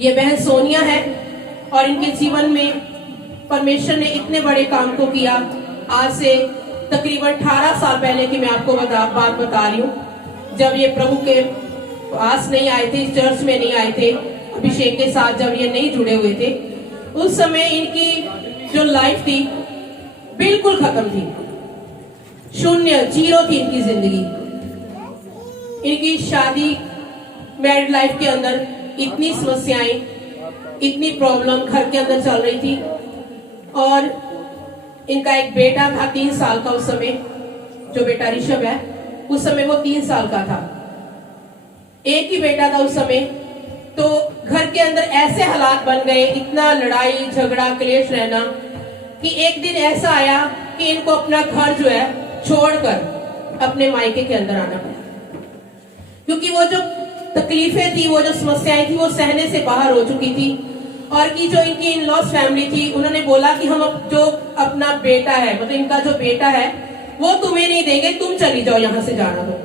ये बहन सोनिया है और इनके जीवन में परमेश्वर ने इतने बड़े काम को किया। आज से तकरीबन 18 साल पहले की मैं आपको बात बता रही हूँ, जब ये प्रभु के पास नहीं आए थे, चर्च में नहीं आए थे, अभिषेक के साथ जब ये नहीं जुड़े हुए थे, उस समय इनकी जो लाइफ थी बिल्कुल खत्म थी, शून्य, जीरो थी इनकी जिंदगी। इनकी शादी मैरिड लाइफ के अंदर इतनी समस्याएं, इतनी प्रॉब्लम घर के अंदर चल रही थी। और इनका एक बेटा था 3 साल का उस समय, जो बेटा ऋषभ है, उस समय वो 3 साल का था। एक ही बेटा था उस समय। तो घर के अंदर ऐसे हालात बन गए, इतना लड़ाई झगड़ा क्लेश रहना, कि एक दिन ऐसा आया कि इनको अपना घर जो है छोड़कर अपने मायके के अंदर आना पड़ा, क्योंकि वो जो तकलीफें थी, वो जो समस्याएं थी, वो सहने से बाहर हो चुकी थी। और कि जो इनकी इन लॉस फैमिली थी, उन्होंने बोला कि हम जो अपना बेटा है, मतलब इनका जो बेटा है, वो तुम्हें नहीं देंगे, तुम चली जाओ, यहाँ से जाना दो,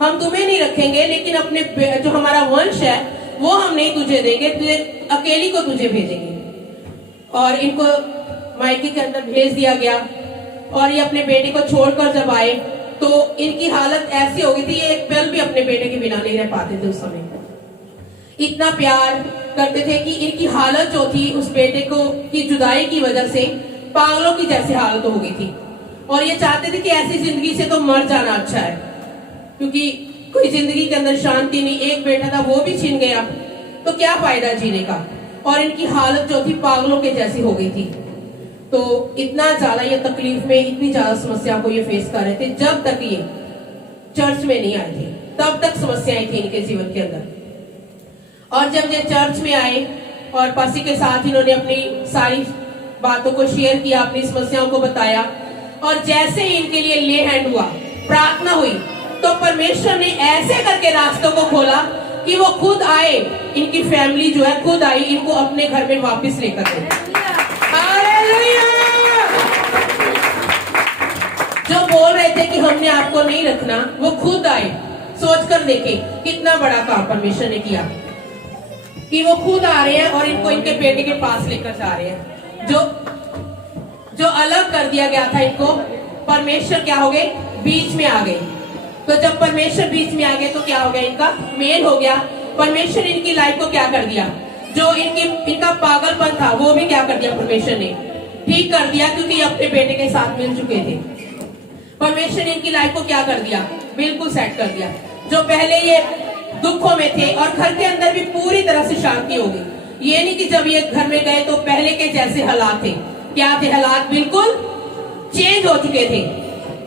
हम तुम्हें नहीं रखेंगे, लेकिन अपने जो हमारा वंश है वो हम नहीं तुझे देंगे, तुझे अकेली को तुझे भेजेंगे। और इनको मायके के अंदर भेज दिया गया। और ये अपने बेटे को छोड़कर जब आए तो इनकी हालत ऐसी हो गई थी, ये एक पल भी अपने बेटे के बिना नहीं रह पाते थे उस समय। इतना प्यार करते थे कि इनकी हालत जो थी उस बेटे को की जुदाई की वजह से पागलों की जैसी हालत हो गई थी। और ये चाहते थे कि ऐसी जिंदगी से तो मर जाना अच्छा है, क्योंकि कोई जिंदगी के अंदर शांति नहीं। एक बेटा था, वो भी छिन गया, तो क्या फायदा जीने का। और इनकी हालत जो थी पागलों के जैसी हो गई थी। तो इतना ज्यादा ये तकलीफ में, इतनी ज्यादा समस्या को ये फेस कर रहे थे। जब तक ये चर्च में नहीं आए थे, तब तक समस्याएं थी इनके जीवन के अंदर। और जब ये चर्च में आए और पासी के साथ इन्होंने अपनी सारी बातों को शेयर किया, अपनी समस्याओं को बताया, और जैसे ही इनके लिए ले हैंड हुआ, प्रार्थना हुई, तो परमेश्वर ने ऐसे करके रास्तों को खोला कि वो खुद आए, इनकी फैमिली जो है खुद आई, इनको अपने घर में वापस लेकर गए। जो बोल रहे थे कि हमने आपको नहीं रखना, वो खुद आए। सोचकर देखे कितना बड़ा काम परमेश्वर ने किया, कि वो खुद आ रहे हैं और इनको इनके बेटे के पास लेकर जा रहे हैं। जो अलग कर दिया गया था इनको, परमेश्वर क्या हो गए, बीच में आ गए। तो जब परमेश्वर बीच में आ गए तो क्या हो गया, इनका मेल हो गया। परमेश्वर ने इनकी लाइफ को क्या कर दिया, जो इनका पागलपन था वो भी क्या कर दिया, परमेश्वर ने ठीक कर दिया, क्योंकि अपने बेटे के साथ मिल चुके थे। परमेश्वर ने इनकी लाइफ को क्या कर दिया, बिल्कुल सेट कर दिया। जो पहले ये दुखों में थे, और घर के अंदर भी पूरी तरह से शांति हो गई। ये नहीं कि जब ये घर में गए तो पहले के जैसे हालात थे। क्या थे हालात, बिल्कुल चेंज हो चुके थे,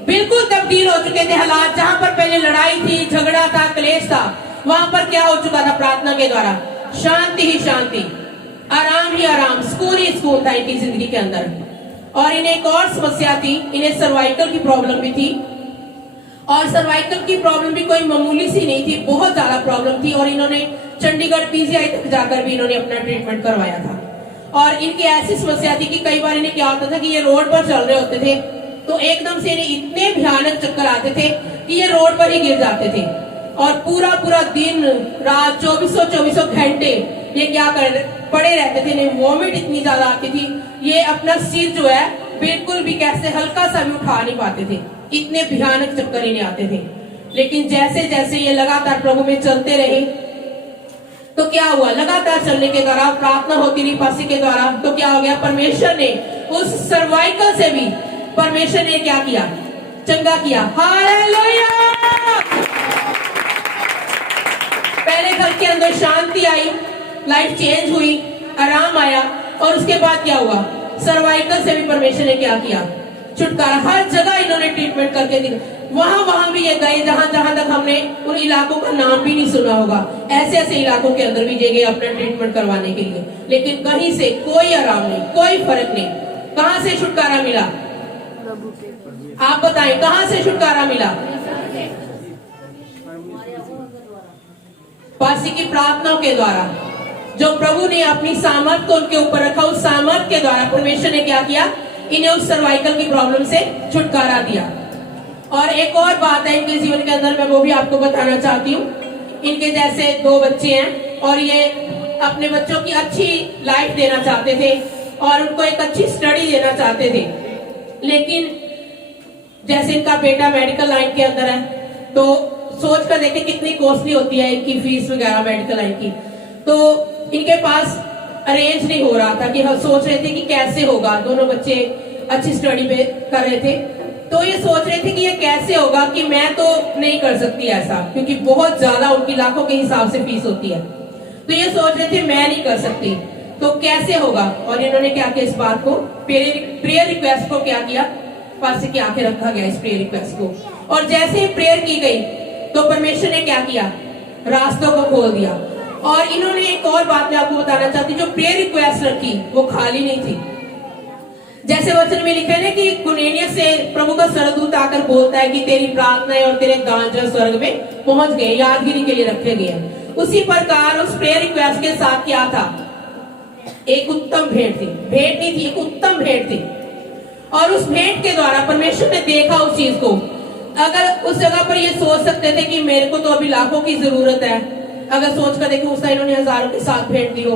बिल्कुल तब्दील हो चुके थे हालात। जहां पर पहले लड़ाई थी, झगड़ा था, क्लेश था, वहां पर क्या हो चुका था, प्रार्थना के द्वारा शांति ही शांति, आराम ही आराम, सुकून ही सुकून था इनकी जिंदगी के अंदर। और इन्हें एक और समस्या थी, इन्हें सर्वाइकल की प्रॉब्लम भी थी। और सर्वाइकल की प्रॉब्लम भी कोई मामूली सी नहीं थी, बहुत ज्यादा प्रॉब्लम थी। और इन्होंने चंडीगढ़ पीजीआई तक जाकर भी इन्होंने अपना ट्रीटमेंट करवाया था। और इनकी ऐसी समस्या थी कि कई बार इन्हें क्या होता था कि ये रोड पर चल रहे होते थे, तो एकदम से इन्हें इतने भयानक चक्कर आते थे कि ये रोड पर ही गिर जाते थे। और पूरा दिन रात 24 घंटे ये क्या पड़े रहते थे। इन्हें वॉमिट इतनी ज्यादा आती थी, ये अपना सिर जो है बिल्कुल भी कैसे हल्का सा भी उठा नहीं पाते थे, इतने भयानक चक्कर इन्हें आते थे। लेकिन जैसे जैसे ये लगातार प्रभु में चलते रहे, तो क्या हुआ, लगातार चलने के द्वारा, प्रार्थना होती रही पासी के द्वारा, तो क्या हो गया, परमेश्वर ने उस सर्वाइकल से भी परमेश्वर ने क्या किया, चंगा किया। हालेलुया। पहले घर के अंदर शांति आई, लाइफ चेंज हुई, आराम आया। और उसके बाद क्या हुआ, सर्वाइकल से भी परमेश्वर ने क्या किया, छुटकारा। हर जगह इन्होंने ट्रीटमेंट करके दिया। वहां भी ये गए जहां तक हमने उन इलाकों का नाम भी नहीं सुना होगा। ऐसे इलाकों के अंदर भी गए अपना ट्रीटमेंट करवाने के लिए, लेकिन कहीं से कोई आराम नहीं, कोई फर्क नहीं। कहां से छुटकारा मिला, आप बताएं, कहां से छुटकारा मिला? पासी की प्रार्थनाओं के द्वारा, जो प्रभु ने अपनी सामर्थ को उनके ऊपर रखा, उस सामर्थ के द्वारा परमेश्वर ने क्या किया, इन्हें उस सर्वाइकल की प्रॉब्लम से छुटकारा दिया। और एक और बात है इनके जीवन के अंदर, मैं वो भी आपको बताना चाहती हूँ। इनके जैसे 2 बच्चे हैं और ये अपने बच्चों की अच्छी लाइफ देना चाहते थे और उनको एक अच्छी स्टडी देना चाहते थे। लेकिन जैसे इनका बेटा मेडिकल लाइन के अंदर है, तो सोच कर देखें कितनी कॉस्टली होती है इनकी फीस वगैरह मेडिकल लाइन की। तो इनके पास अरेंज नहीं हो रहा था कि हम सोच रहे थे कि कैसे होगा, दोनों बच्चे अच्छी स्टडी पे कर रहे थे। तो ये सोच रहे थे कि ये कैसे होगा कि मैं तो नहीं कर सकती ऐसा, क्योंकि बहुत ज्यादा उनकी लाखों के हिसाब से फीस होती है। तो ये सोच रहे थे मैं नहीं कर सकती, तो कैसे होगा। और इन्होंने क्या किया, इस बात को प्रेयर रिक्वेस्ट को क्या किया, पास की आंखें रखा गया इस प्रेयर रिक्वेस्ट को। और जैसे ही प्रेयर की गई तो परमेश्वर ने क्या किया, रास्तों को खोल दिया। और इन्होंने एक और बात मैं आपको बताना चाहती हूँ, जो प्रेयर रिक्वेस्ट रखी वो खाली नहीं थी। जैसे वचन में लिखा है ना कि कुनेनियस से प्रभु का स्वर्गदूत आकर बोलता है कि तेरी प्रार्थनाएं और तेरे दान जो स्वर्ग में पहुंच गए, यादगिरी के लिए रखे गए। उसी प्रकार उस प्रेयर रिक्वेस्ट के साथ क्या था, एक उत्तम भेंट थी। भेंट नहीं थी, एक उत्तम भेंट थी। और उस भेंट के द्वारा परमेश्वर ने देखा उस चीज को। अगर उस जगह पर ये सोच सकते थे कि मेरे को तो अभी लाखों की जरूरत है, अगर सोच कर देखे उस इन्होंने हजारों के साथ भेंट दी हो,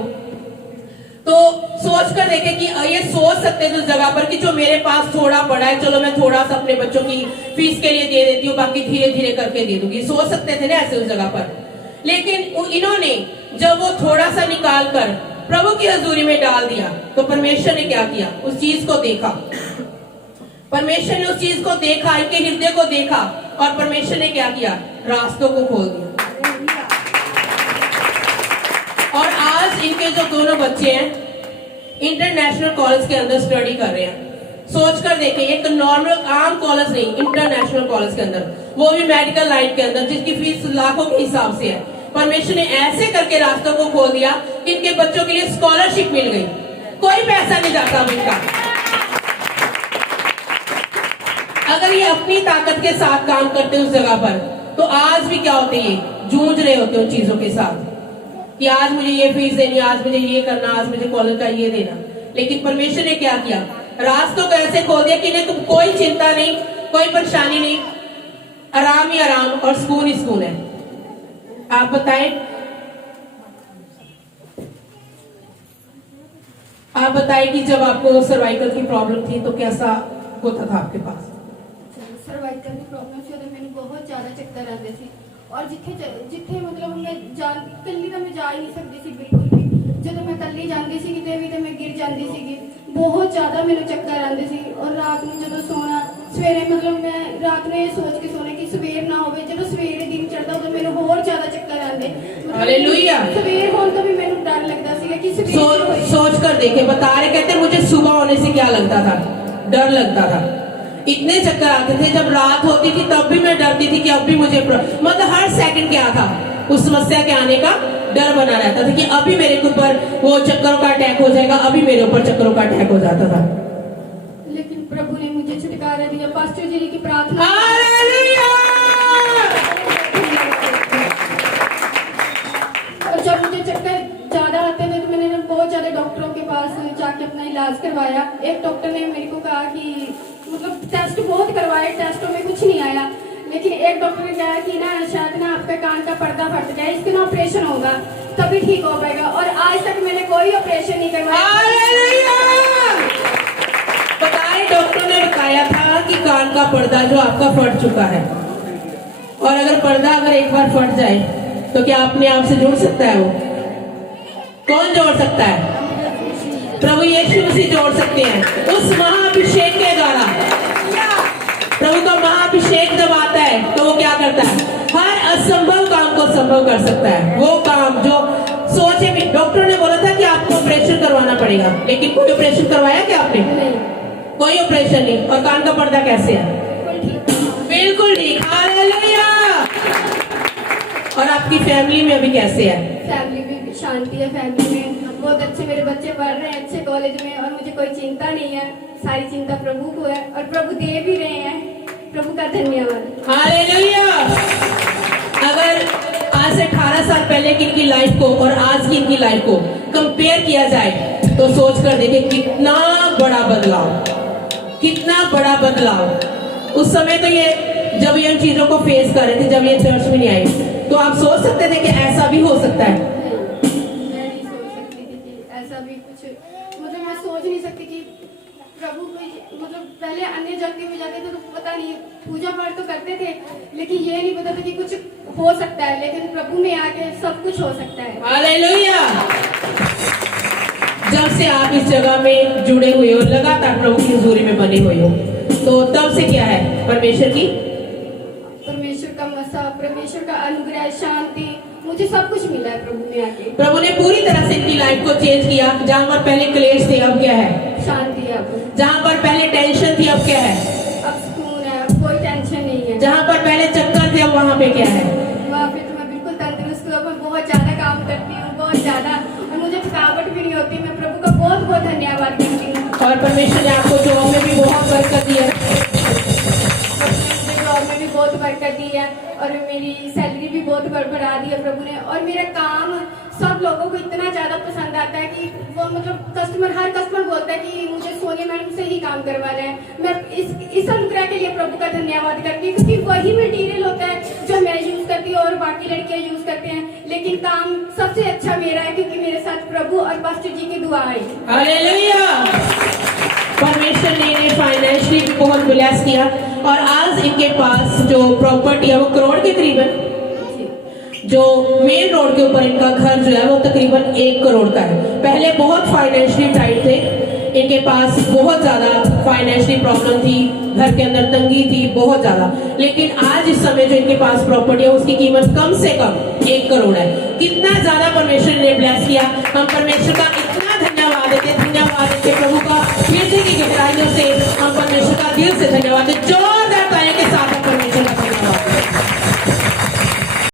तो सोच कर देखे कि ये सोच सकते थे उस जगह पर कि जो मेरे पास थोड़ा पड़ा है, चलो मैं थोड़ा सा अपने बच्चों की फीस के लिए दे देती हूँ, बाकी धीरे धीरे करके दे दूंगी। सोच सकते थे ना ऐसे उस जगह पर। लेकिन इन्होंने जब वो थोड़ा सा निकाल कर प्रभु की हजूरी में डाल दिया, तो परमेश्वर ने क्या किया, उस चीज को देखा। परमेश्वर ने उस चीज को देखा, इनके हृदय को देखा, और परमेश्वर ने क्या किया, रास्तों को खोल दिया। और आज इनके जो दोनों बच्चे हैं इंटरनेशनल कॉलेज के अंदर स्टडी कर रहे हैं। सोच कर देखें, एक नॉर्मल आम कॉलेज नहीं, इंटरनेशनल कॉलेज के अंदर, वो भी मेडिकल लाइन के अंदर, जिसकी फीस लाखों के हिसाब से है। परमेश्वर ने ऐसे करके रास्तों को खोल दिया कि इनके बच्चों के लिए स्कॉलरशिप मिल गई, कोई पैसा नहीं जाता अब इनका। अगर ये अपनी ताकत के साथ काम करते उस जगह पर, तो आज भी क्या होते, ये जूझ रहे होते उन चीजों के साथ कि आज मुझे ये फीस देनी, आज मुझे ये करना, आज मुझे कॉलेज का ये देना। लेकिन परमेश्वर ने क्या किया, रास्तों को ऐसे खोल दिया कि इन्हें तुम कोई चिंता नहीं, कोई परेशानी नहीं, आराम ही आराम और सुकून ही सुकून है। आप बताएं, आप बताएं कि जब आपको सर्वाइकल की प्रॉब्लम थी तो कैसा होता था आपके पास? ਸਰਵਾਈਕਲ ਦੀ ਪ੍ਰੋਬਲਮ ਸੀ, ਉਦੋਂ ਮੈਨੂੰ ਬਹੁਤ ਜ਼ਿਆਦਾ ਚੱਕਰ ਆਉਂਦੇ ਸੀ। ਔਰ ਜਿੱਥੇ ਮਤਲਬ ਮੈਂ ਇਕੱਲੀ ਤਾਂ ਮੈਂ ਜਾ ਹੀ ਨਹੀਂ ਸਕਦੀ ਸੀ ਬਿਲਕੁਲ ਵੀ। ਜਦੋਂ ਮੈਂ ਇਕੱਲੀ ਜਾਂਦੀ ਸੀ ਕਿਤੇ ਵੀ ਤੇ ਮੈਂ ਗਿਰ ਜਾਂਦੀ ਸੀਗੀ, ਬਹੁਤ ਜ਼ਿਆਦਾ ਮੈਨੂੰ ਚੱਕਰ ਆਉਂਦੇ ਸੀ। ਔਰ ਰਾਤ ਨੂੰ ਜਦੋਂ ਸੋਣਾ, ਸਵੇਰੇ ਮਤਲਬ ਮੈਂ ਰਾਤ ਨੂੰ ਇਹ ਸੋਚ ਕੇ ਸੋਣਾ ਕਿ ਸਵੇਰ ਨਾ ਹੋਵੇ, ਜਦੋਂ ਸਵੇਰੇ ਦਿਨ ਚੜ੍ਹਦਾ ਉਦੋਂ ਮੈਨੂੰ ਹੋਰ ਜ਼ਿਆਦਾ ਚੱਕਰ ਆਉਂਦੇ। हालेलुया। ਸਵੇਰ ਹੋਣ ਤੋਂ ਵੀ ਮੈਨੂੰ ਡਰ ਲੱਗਦਾ ਸੀਗਾ कि सवेर सोच कर देखे, बता रहे, कहते मुझे सुबह होने से क्या लगता था, डर लगता था। इतने चक्कर आते थे, जब रात होती थी तब भी मैं डरती थी कि अब भी मुझे मतलब हर सेकंड क्या था, उस समस्या के आने का डर बना रहता था कि अभी मेरे ऊपर वो चक्करों का अटैक हो जाएगा, अभी मेरे ऊपर चक्करों का अटैक हो जाता था। लेकिन प्रभु ने मुझे छुटकारा दिया। पास्टर जी की प्रार्थना, हालेलुया। और जब मुझे चक्कर ज्यादा आते थे तो मैंने बहुत ज्यादा डॉक्टरों के पास जाके अपना इलाज करवाया। एक डॉक्टर ने मेरे को कहा कि मतलब टेस्ट बहुत करवाए, टेस्टों में कुछ नहीं आया। लेकिन एक डॉक्टर ने कहा कि ना शायद ना आपका कान का पर्दा फट गया, इसके ना ऑपरेशन होगा तभी ठीक हो पाएगा। और आज तक मैंने कोई ऑपरेशन नहीं करवाया। बताए, डॉक्टर ने बताया था कि कान का पर्दा जो आपका फट चुका है, और अगर पर्दा अगर एक बार फट जाए तो क्या अपने आप से जुड़ सकता है? वो कौन जोड़ सकता है? प्रभु यीशु मसीह जोड़ सकते हैं उस महाअभिषेक के द्वारा। प्रभु का महाअभिषेक जब आता है तो वो क्या करता है, हर असंभव काम को संभव कर सकता है। वो काम जो सोचे भी, डॉक्टर ने बोला था कि आपको ऑपरेशन करवाना पड़ेगा, लेकिन कोई ऑपरेशन करवाया क्या आपने? कोई ऑपरेशन नहीं। और कान का पर्दा कैसे है? बिल्कुल ठीक। हालेलुया। और आपकी फैमिली में अभी कैसे है? फैमिली में भी शांति है। फैमिली में बहुत अच्छे मेरे बच्चे पढ़ रहे हैं अच्छे कॉलेज में, और मुझे कोई चिंता नहीं है। सारी चिंता प्रभु को है और प्रभु दे भी रहे हैं। प्रभु का धन्यवाद। हालेलुया। अगर आज से 18 साल पहले की इनकी लाइफ को और आज की इनकी लाइफ को कंपेयर किया जाए तो सोच कर देखिए कितना बड़ा बदलाव, कितना बड़ा बदलाव। उस समय तो ये जब ये इन चीजों को फेस कर रहे थे, जब ये चर्च में नहीं आए, तो आप सोच सकते थे कि ऐसा भी हो सकता है? भी कुछ मतलब मैं सोच नहीं सकती कि प्रभु कोई मतलब पहले अन्य जाति में जाते थे तो पता नहीं पूजा पाठ तो करते थे, लेकिन ये नहीं पता था कि कुछ हो सकता है, लेकिन प्रभु में आके सब कुछ हो सकता है। हालेलुया। जब से आप इस जगह में जुड़े हुए हो, लगातार प्रभु की हुजूरी में बने हुए हो, तो तब से क्या है परमेश्वर की परमेश्वर का मसा, परमेश्वर का अनुग्रह, शांति, मुझे सब कुछ मिला है प्रभु में आके। प्रभु ने पूरी तरह से इनकी लाइफ को चेंज किया। जहाँ पर पहले क्लेश थे अब क्या है? शांति है अब। जहाँ पर पहले टेंशन थी अब क्या है? अब सुकून है, कोई टेंशन नहीं है। जहाँ पर पहले चक्कर थे अब वहाँ पे क्या है? वहाँ पे तो मैं बिल्कुल तंदुरुस्त हूँ, मैं बहुत ज्यादा काम करती हूँ, बहुत ज्यादा, और मुझे थकावट भी नहीं होती। मैं प्रभु का बहुत बहुत धन्यवाद करती हूँ। और परमेश्वर ने आपको जॉब में भी बहुत बरकत दी है। मुझे जॉब में भी बहुत बरकत दी है और मेरी सैलरी भी बहुत बढ़ा दी है प्रभु ने। और मेरा काम सब लोगों को इतना ज्यादा पसंद आता है कि वो मतलब हर कस्टमर बोलता है कि मुझे सोनिया मैडम से ही काम करवाना है। मैं इस अनुग्रह के लिए प्रभु का धन्यवाद करती हूँ, क्योंकि वही मटेरियल होता है जो मैं यूज करती हूँ और बाकी लड़कियां यूज करते हैं, लेकिन काम सबसे अच्छा मेरा है क्योंकि मेरे साथ प्रभु और पास्टर जी की दुआ है। हालेलुया। परमेश्वर ने इन्हें फाइनेंशियली बहुत ब्लेस किया और आज इनके पास जो प्रॉपर्टी है वो करोड़ के करीब है। जो मेन रोड के ऊपर इनका घर जो है वो तकरीबन 1 करोड़ का है। पहले बहुत फाइनेंशियली टाइट थे, इनके पास बहुत ज्यादा फाइनेंशियली प्रॉब्लम थी, घर के अंदर तंगी थी बहुत ज्यादा, लेकिन आज इस समय जो इनके पास प्रॉपर्टी है उसकी कीमत कम से कम 1 करोड़ है। कितना ज्यादा परमेश्वर ने ब्लेस किया। हम परमेश्वर का इतना धन्यवाद देते प्रभु का हृदय की गहराइयों से हम परमेश्वर का दिल से धन्यवाद देते। जोरदार